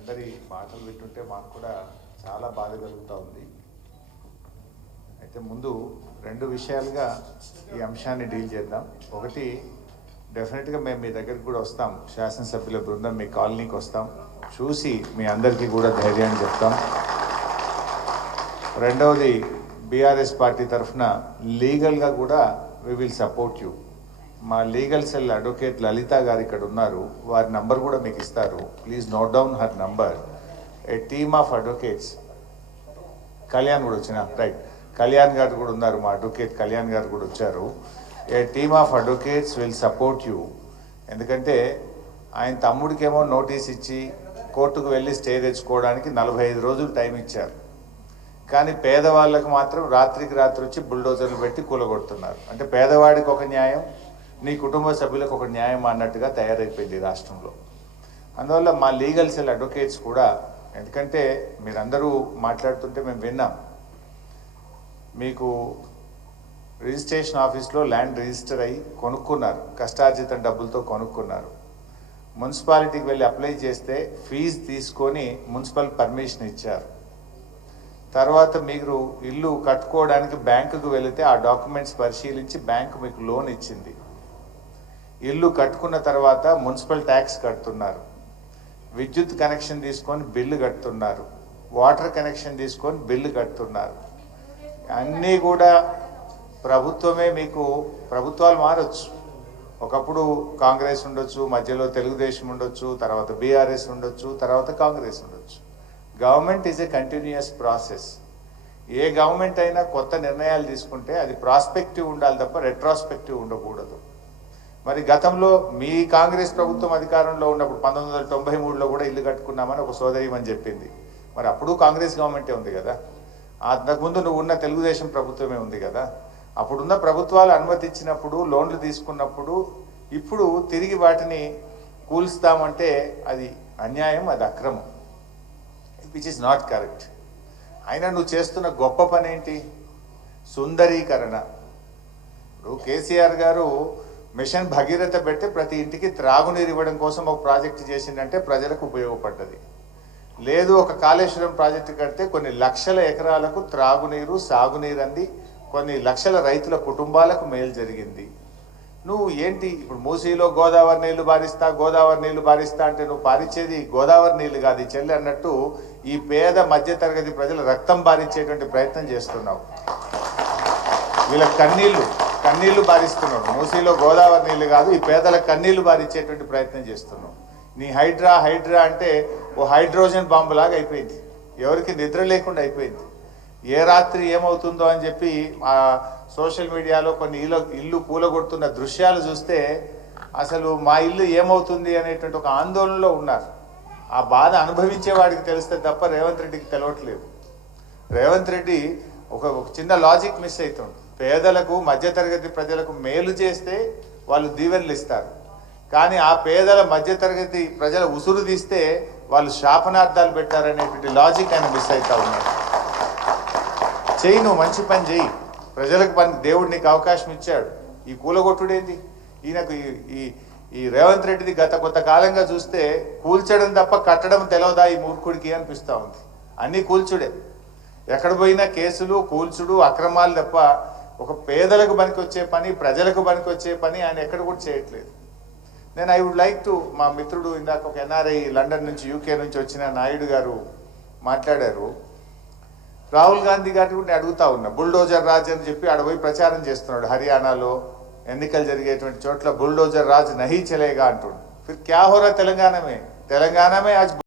అందరి మాటలు వింటుంటే మాకు కూడా చాలా బాధ కలుగుతూ ఉంది. అయితే ముందు రెండు విషయాలుగా ఈ అంశాన్ని డీల్ చేద్దాం. ఒకటి, డెఫినెట్గా మేము మీ దగ్గరికి కూడా వస్తాం, శాసనసభ్యుల బృందం మీ కాలనీకి వస్తాం, చూసి మీ అందరికీ కూడా ధైర్యాన్ని చెప్తాం. రెండవది, బీఆర్ఎస్ పార్టీ తరఫున లీగల్గా కూడా వి విల్ సపోర్ట్ యూ. మా లీగల్ సెల్ అడ్వకేట్ లలిత గారు ఇక్కడ ఉన్నారు, వారి నంబర్ కూడా మీకు ఇస్తారు. Please note down her number. A team of advocates, Kalyan కూడా వచ్చిన రైట్, కళ్యాణ్ గారు కూడా ఉన్నారు, మా అడ్వకేట్ కళ్యాణ్ గారు కూడా వచ్చారు. A team of advocates will support you. ఎందుకంటే ఆయన తమ్ముడికేమో నోటీస్ ఇచ్చి కోర్టుకు వెళ్ళి స్టే తెచ్చుకోవడానికి 45 రోజులు టైం ఇచ్చారు. కానీ పేదవాళ్ళకు మాత్రం రాత్రికి రాత్రి వచ్చి బుల్డోజర్లు పెట్టి కూలగొడుతున్నారు. అంటే పేదవాడికి ఒక న్యాయం, నీ కుటుంబ సభ్యులకు ఒక న్యాయం అన్నట్టుగా తయారైపోయింది రాష్ట్రంలో. అందువల్ల మా లీగల్ సెల్ అడ్వకేట్స్ కూడా, ఎందుకంటే మీరందరూ మాట్లాడుతుంటే మేము విన్నాం, మీకు రిజిస్ట్రేషన్ ఆఫీస్లో ల్యాండ్ రిజిస్టర్ అయ్యి కొనుక్కున్నారు, కష్టార్జితం డబ్బులతో కొనుక్కున్నారు. మున్సిపాలిటీకి వెళ్ళి అప్లై చేస్తే ఫీజు తీసుకొని మున్సిపల్ పర్మిషన్ ఇచ్చారు. తర్వాత మీరు ఇల్లు కట్టుకోవడానికి బ్యాంకుకు వెళితే ఆ డాక్యుమెంట్స్ పరిశీలించి బ్యాంకు మీకు లోన్ ఇచ్చింది. ఇల్లు కట్టుకున్న తర్వాత మున్సిపల్ ట్యాక్స్ కడుతున్నారు, విద్యుత్ కనెక్షన్ తీసుకొని బిల్లు కడుతున్నారు, వాటర్ కనెక్షన్ తీసుకొని బిల్లు కడుతున్నారు. అన్నీ కూడా ప్రభుత్వమే. మీకు ప్రభుత్వాలు మారచ్చు, ఒకప్పుడు కాంగ్రెస్ ఉండొచ్చు, మధ్యలో తెలుగుదేశం ఉండొచ్చు, తర్వాత బీఆర్ఎస్ ఉండొచ్చు, తర్వాత కాంగ్రెస్ ఉండొచ్చు. Government is a continuous process. A government అయినా కొత్త నిర్ణయాలు తీసుకుంటే అది ప్రాస్పెక్టివ్ ఉండాలి తప్ప రెట్రాస్పెక్టివ్ ఉండకూడదు. మరి గతంలో మీ కాంగ్రెస్ ప్రభుత్వం అధికారంలో ఉన్నప్పుడు 1993లో కూడా ఇల్లు కట్టుకున్నామని ఒక సోదరిమని చెప్పింది. మరి అప్పుడు కాంగ్రెస్ గవర్నమెంటే ఉంది కదా, అంతకుముందు నువ్వు ఉన్న తెలుగుదేశం ప్రభుత్వమే ఉంది కదా. అప్పుడున్న ప్రభుత్వాలు అనుమతించినప్పుడు, లోన్లు తీసుకున్నప్పుడు, ఇప్పుడు తిరిగి వాటిని కూల్స్తామంటే అది అన్యాయం, అది అక్రమం, విచ్ ఇస్ నాట్ కరెక్ట్. అయినా నువ్వు చేస్తున్న గొప్ప పని ఏంటి? సుందరీకరణ. ఇప్పుడు కేసీఆర్ గారు మిషన్ భగీరథ పెడితే ప్రతి ఇంటికి త్రాగునీరు ఇవ్వడం కోసం ఒక ప్రాజెక్టు చేసిందంటే ప్రజలకు ఉపయోగపడ్డది. లేదు, ఒక కాళేశ్వరం ప్రాజెక్టు కడితే కొన్ని లక్షల ఎకరాలకు త్రాగునీరు, సాగునీరు అంది కొన్ని లక్షల రైతుల కుటుంబాలకు మేలు జరిగింది. నువ్వు ఏంటి ఇప్పుడు మూసీలో గోదావరి నీళ్లు బారిస్తా అంటే నువ్వు పారించేది గోదావరి నీళ్లు కాదు చెల్లి అన్నట్టు ఈ పేద మధ్యతరగతి ప్రజల రక్తం బారించేటువంటి ప్రయత్నం చేస్తున్నావు. వీళ్ళ కన్నీళ్లు బారిస్తున్నావు. మూసీలో గోదావరి నీళ్లు కాదు, ఈ పేదల కన్నీళ్లు బారించేటువంటి ప్రయత్నం చేస్తున్నావు. నీ హైడ్రా అంటే ఓ హైడ్రోజన్ బాంబు లాగా అయిపోయింది, ఎవరికి నిద్ర లేకుండా అయిపోయింది. ఏ రాత్రి ఏమవుతుందో అని చెప్పి ఆ సోషల్ మీడియాలో కొన్ని ఇల్లు కూలగొడుతున్న దృశ్యాలు చూస్తే అసలు మా ఇల్లు ఏమవుతుంది అనేటువంటి ఒక ఆందోళనలో ఉన్నారు. ఆ బాధ అనుభవించే వాడికి తెలిస్తే తప్ప రేవంత్ రెడ్డికి తెలవట్లేదు. రేవంత్ రెడ్డి ఒక చిన్న లాజిక్ మిస్ అవుతుంది. పేదలకు, మధ్యతరగతి ప్రజలకు మేలు చేస్తే వాళ్ళు దీవెనలు ఇస్తారు, కానీ ఆ పేదల మధ్యతరగతి ప్రజల ఉసురు తీస్తే వాళ్ళు శాపనార్థాలు పెట్టారనేటువంటి లాజిక్ ఆయన మిస్ అవుతా ఉన్నారు. చెయ్యి, నువ్వు మంచి పని చెయ్యి, ప్రజలకు పని, దేవుడు నీకు అవకాశం ఇచ్చాడు. ఈ కూలగొట్టుడేంది? ఈయనకు ఈ రేవంత్ రెడ్డిది గత కొంతకాలంగా చూస్తే కూల్చడం తప్ప కట్టడం తెలవదా ఈ మూర్ఖుడికి అనిపిస్తూ ఉంది. అన్నీ కూల్చుడే, ఎక్కడ పోయినా కేసులు, కూల్చుడు, అక్రమాలు తప్ప ఒక పేదలకు పనికొచ్చే పని, ప్రజలకు పనికొచ్చే పని ఆయన ఎక్కడ కూడా చేయట్లేదు. నేను ఐ వుడ్ లైక్ టు, మా మిత్రుడు ఇందాక ఒక ఎన్ఆర్ఐ లండన్ నుంచి, యూకే నుంచి వచ్చిన నాయుడు గారు మాట్లాడారు. రాహుల్ గాంధీ గారిని కూడా అడుగుతా ఉన్నా, బుల్డోజర్ రాజ్ అని చెప్పి ఆడపోయి ప్రచారం చేస్తున్నాడు. హర్యానాలో ఎన్నికలు జరిగేటువంటి చోట్ల బుల్డోజర్ రాజ్ నహీ చలేగా అంటుండు. ఫిర్ క్యా హోరా తెలంగాణ మే ఆజ్